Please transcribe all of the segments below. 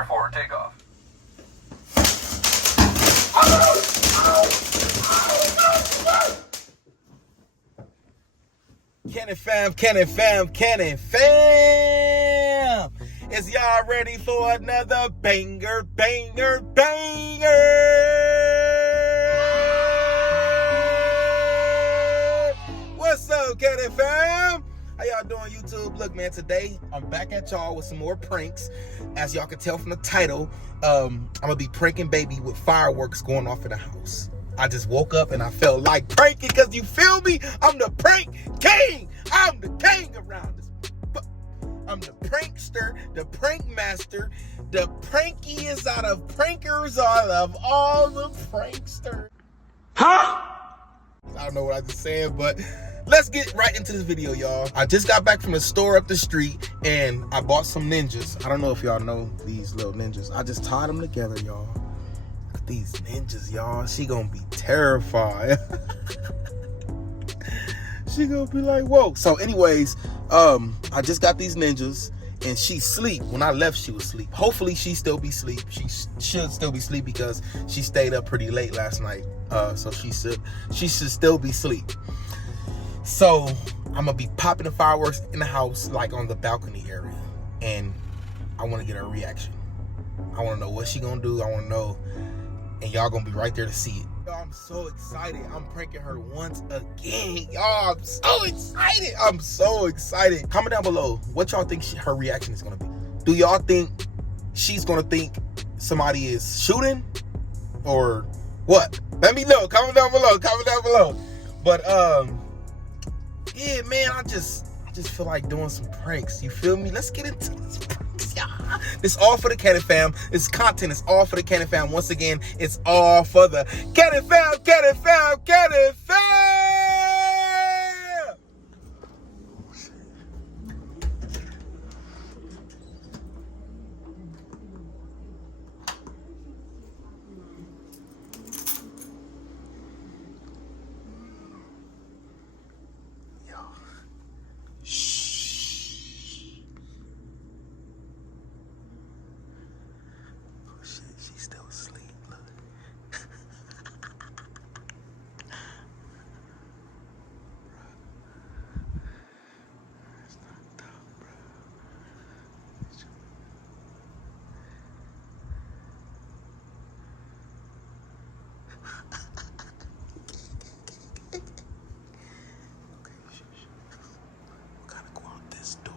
Prepare for takeoff. Cannon Famm, Cannon Famm, Cannon Famm. Is y'all ready for another banger, banger, banger? What's up, Cannon Famm? How y'all doing, YouTube? Look, man, today I'm back at y'all with some more pranks. As y'all can tell from the title, I'm gonna be pranking Bebe with fireworks going off in the house. I just woke up and I felt like pranking because you feel me? I'm the prank king. I'm the king around this. I'm the prankster, the prank master, the prankiest out of prankers out of all the pranksters. Huh? I don't know what I just said, but let's get right into this video, y'all. I just got back from a store up the street and I bought some ninjas. I don't know if y'all know these little ninjas. I just tied them together, y'all. Look at these ninjas, y'all. She gonna be terrified. She gonna be like, whoa. So anyways, I just got these ninjas and she's asleep. When I left, she was asleep. Hopefully she still be asleep. She should still be asleep because she stayed up pretty late last night. So she should still be asleep. So I'm gonna be popping the fireworks in the house, like on the balcony area. And I wanna get her reaction. I wanna know what she gonna do. I wanna know, and y'all gonna be right there to see it. Y'all, I'm so excited. I'm pranking her once again. Y'all, I'm so excited. I'm so excited. Comment down below what y'all think her reaction is gonna be. Do y'all think she's gonna think somebody is shooting or what? Let me know. Comment down below. Comment down below. But yeah, man, I just feel like doing some pranks. You feel me? Let's get into this pranks, y'all. It's all for the Cannon Famm. It's content. It's all for the Cannon Famm. Once again, it's all for the Cannon Famm, Cannon Famm, Cannon Famm. She's still asleep, look. It's not dumb, bro. Okay, shush. We gotta go out this door.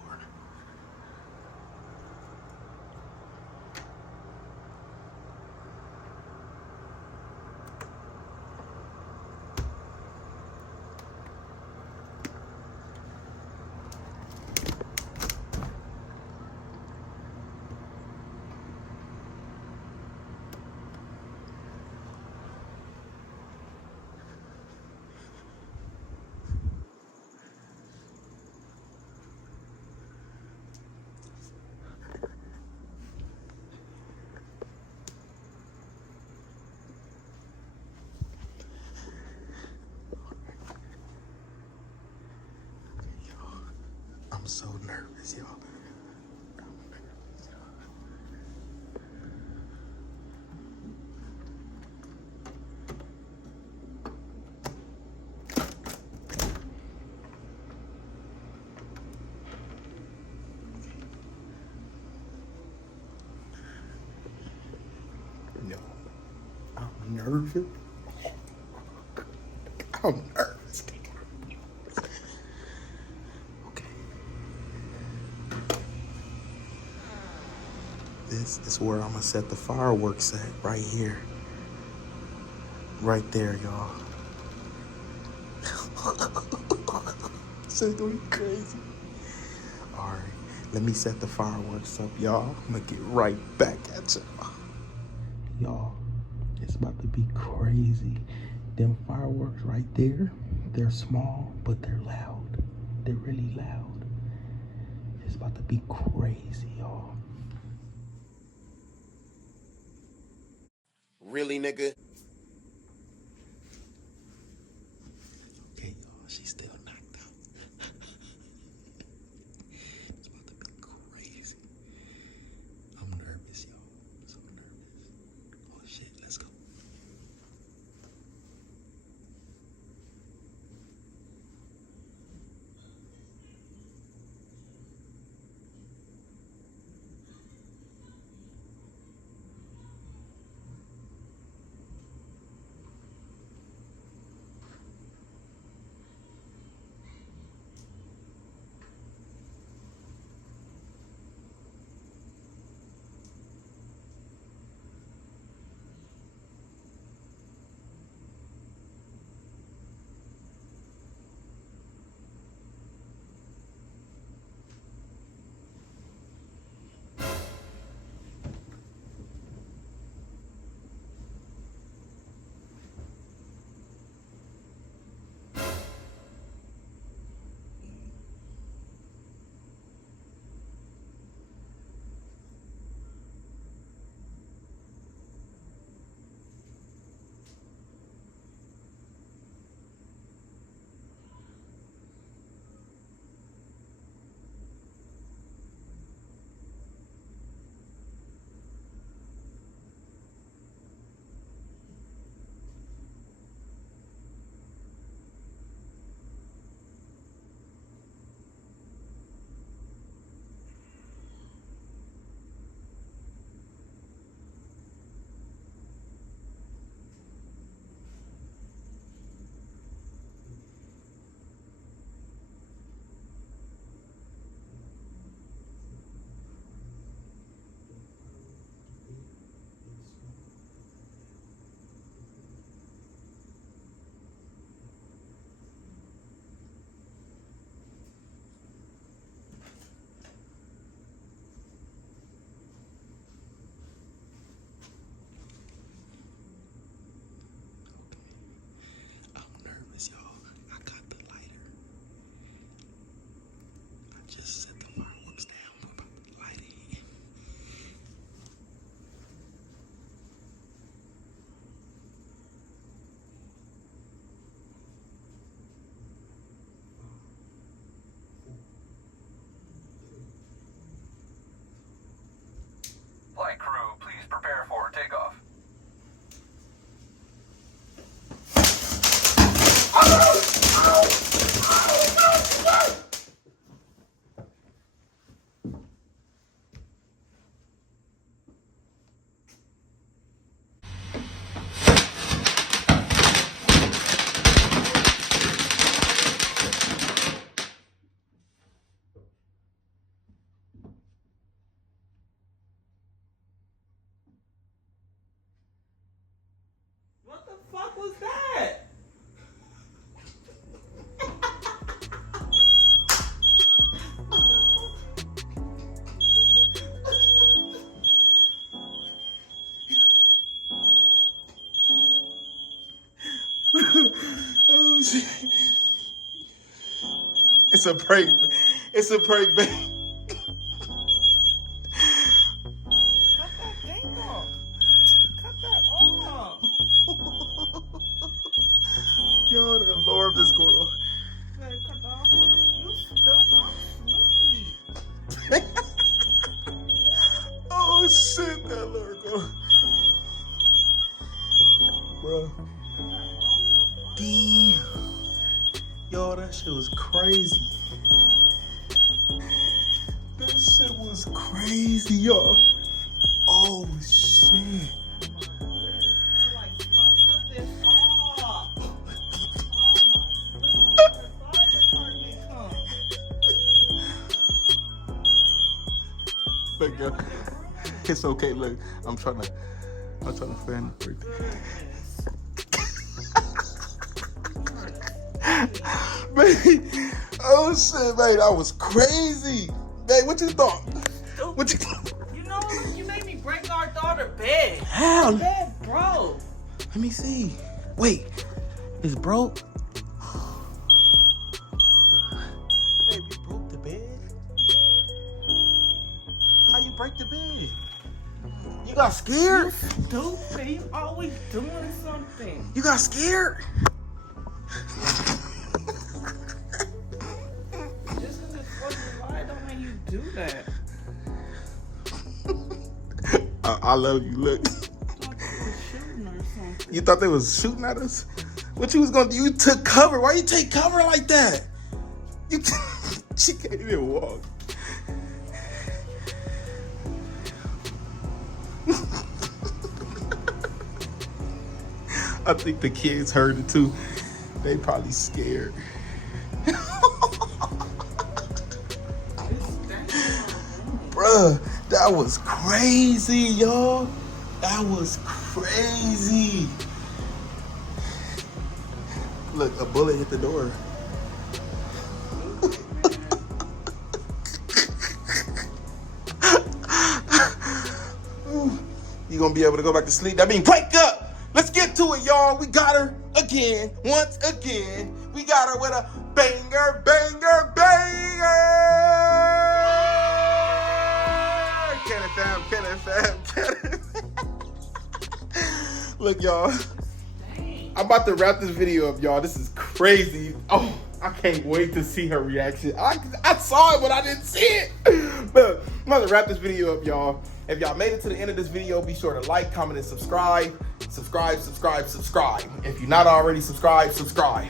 I'm so nervous, y'all. Yo, I'm nervous. I'm nervous. Okay. This is where I'm gonna set the fireworks at, right here. Right there, y'all. It's gonna be crazy. Alright, let me set the fireworks up, y'all. I'm gonna get right back at y'all. Y'all, it's about to be crazy. Them fireworks right there, they're small, but they're loud. They're really loud. It's about to be crazy, y'all. Really, nigga? Okay, y'all, she's still knocked out. It's about to be crazy. I'm nervous, y'all. shit. It's a prank. It's a prank, babe. Cut that thing off. Cut that off. Yo, the alarm is going on. You better cut that off for the. You still not asleep. Oh shit, that alarm going. Bro. Damn. Yo, that shit was crazy. That shit was crazy, yo. Oh shit. Look, girl. It's okay. Look, I'm trying to fan the freak. Baby, oh shit, babe, that was crazy. Babe, what you thought? What you? You know, you made me break our daughter's bed. How? Our bed broke. Let me see. Wait, it's broke. Babe, you broke the bed. How you break the bed? You got scared? You stupid. You always doing something. You got scared? Just because it's fucking light don't make you do that. I love you. Look. You thought they was shooting at us? What you was gonna do? You took cover. Why you take cover like that? She can't even walk. I think the kids heard it too. They probably scared. Bruh, that was crazy, y'all. That was crazy. Look, a bullet hit the door. You gonna be able to go back to sleep? That means wake up. Let's get to it, y'all. We got her again, once again. We got her with a banger, banger, banger. Cannon Famm, Cannon Famm, Cannon. Look, y'all. I'm about to wrap this video up, y'all. This is crazy. Oh, I can't wait to see her reaction. I saw it, but I didn't see it. But I'm about to wrap this video up, y'all. If y'all made it to the end of this video, be sure to like, comment, and subscribe. Subscribe. If you're not already subscribed, subscribe.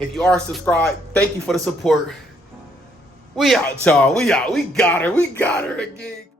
If you are subscribed, thank you for the support. We out, y'all. We out. We got her. We got her again.